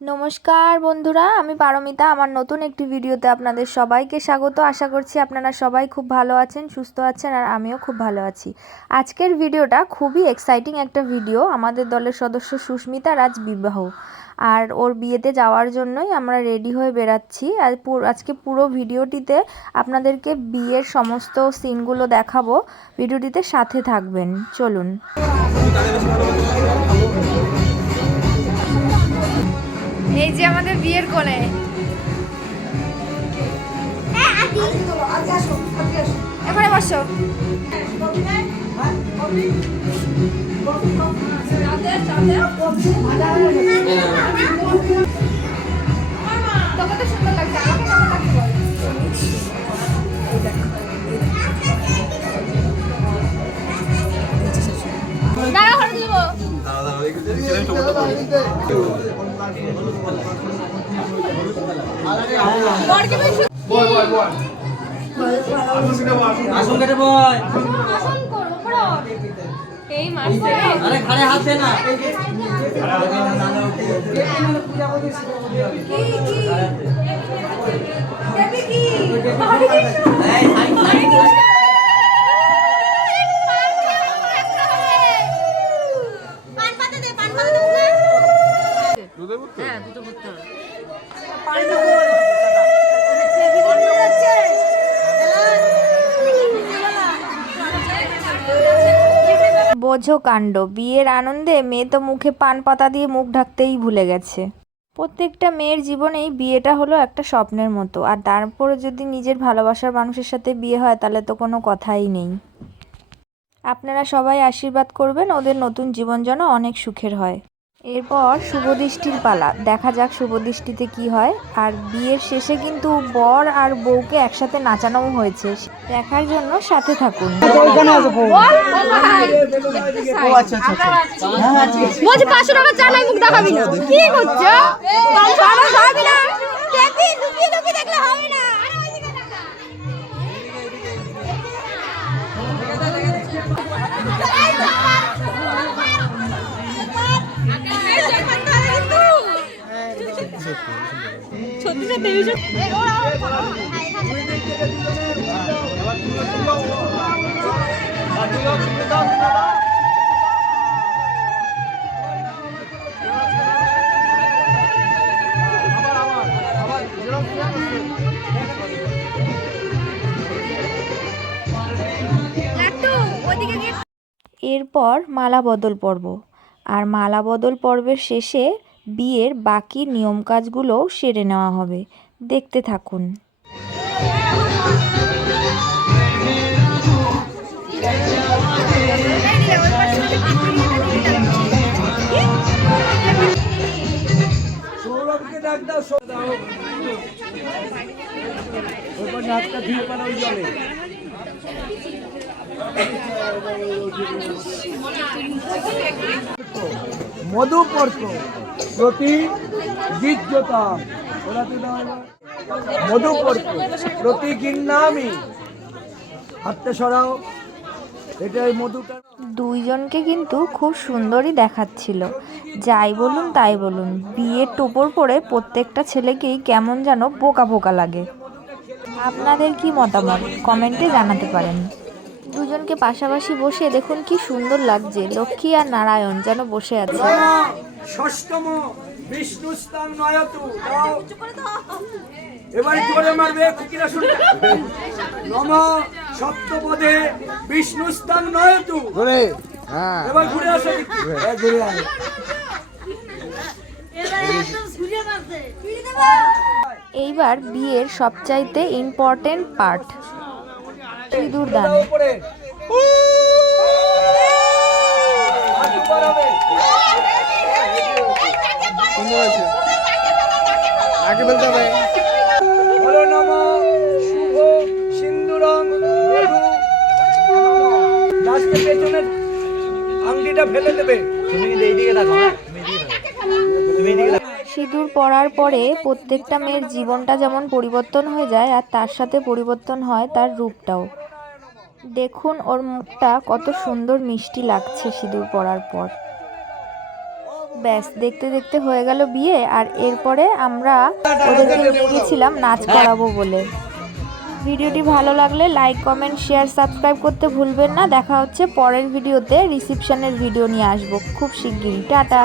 নমস্কার বন্ধুরা, আমি পারমিতা। আমার নতুন একটি ভিডিওতে আপনাদের সবাইকে স্বাগত। আশা করছি আপনারা সবাই খুব ভালো আছেন, সুস্থ আছেন, আর আমিও খুব ভালো আছি। আজকের ভিডিওটা খুবই এক্সাইটিং একটা ভিডিও। আমাদের দলের সদস্য সুস্মিতার আজ বিবাহ, আর ওর বিয়েতে যাওয়ার জন্যই আমরা রেডি হয়ে বেরাচ্ছি। আর আজকে পুরো ভিডিওটিতে আপনাদেরকে বিয়ের সমস্ত সিনগুলো দেখাবো। ভিডিওটিতে সাথে থাকবেন, চলুন। এই যে আমাদের বিয়ের কোণে এখানে বসো। তোকে তো সুন্দর লাগছে, আমাকে কেমন লাগছে বল? দাঁড়া, ঘরে দিব। বোঝো কাণ্ড, বিয়ের আনন্দে মেয়ে তো মুখে পান পাতা দিয়ে মুখ ঢাকতেই ভুলে গেছে। প্রত্যেকটা মেয়ের জীবনেই বিয়েটা হলো একটা স্বপ্নের মতো, আর তারপরে যদি নিজের ভালোবাসার মানুষের সাথে বিয়ে হয় তাহলে তো কোনো কথাই নেই। আপনারা সবাই আশীর্বাদ করবেন ওদের নতুন জীবন যেন অনেক সুখের হয়। এরপর শুভদৃষ্টির পালা, দেখা যাক শুভদৃষ্টিতে কি হয়। আর বিয়ের শেষে কিন্তু বর আর বউকে একসাথে নাচানোও হয়েছে, দেখার জন্য সাথে থাকুন। বলছি 500 টাকা চা নাই, মুখ দেখাবি না, কি করছো? দেখলে হবে না। এরপর মালা বদল পর্ব, আর মালা বদল পর্বের শেষে বিয়ের বাকি নিয়ম কাজগুলোও সেরে নেওয়া হবে, দেখতে থাকুন। মধুপর্ক প্রতি গীর্যতা মধুপর্ক প্রতি গিন্নামি হাতে সরাও। এটাই মধুটা। দুইজনকে কিন্তু খুব সুন্দরই দেখাচ্ছিল। যাই বলুন তাই বলুন, বিয়ের টোপর পরে প্রত্যেকটা ছেলেকেই কেমন যেন বোকা বোকা লাগে। আপনাদের কি মতামত কমেন্টে জানাতে পারেন। দুজনকে পাশাপাশি বসে দেখুন কি সুন্দর লাগছে, লক্ষ্মী আর নারায়ণ যেন বসে আছে। ষষ্ঠম বিষ্ণু স্থান নয়তু, এবার জোরে মারবে কুকিরা শুনবে। নম সপ্তপদে বিষ্ণু স্থান নয়তু, এবার ঘুরে আসে, ঘুরে আসে। এইবার বিয়ের সবচাইতে ইম্পর্টেন্ট পার্ট, সিঁদুর দান। সিঁদুর পরার পরে প্রত্যেকটা মেয়ের জীবনটা যেমন পরিবর্তন হয়ে যায়, আর তার সাথে পরিবর্তন হয় তার রূপটাও। দেখুন ওর মুখটা কত সুন্দর মিষ্টি লাগছে সিঁদুর পরার পর। ব্যাস দেখতে দেখতে হয়ে গেল বিয়ে। আর এরপরে আমরা ওদেরকে নিয়ে গেছিলাম নাচ করাবো বলে। ভিডিওটি ভালো লাগলে লাইক, কমেন্ট, শেয়ার, সাবস্ক্রাইব করতে ভুলবেন না। দেখা হচ্ছে পরের ভিডিওতে। রিসেপশনের ভিডিও নিয়ে আসবো খুব শিগগিরই। টাটা।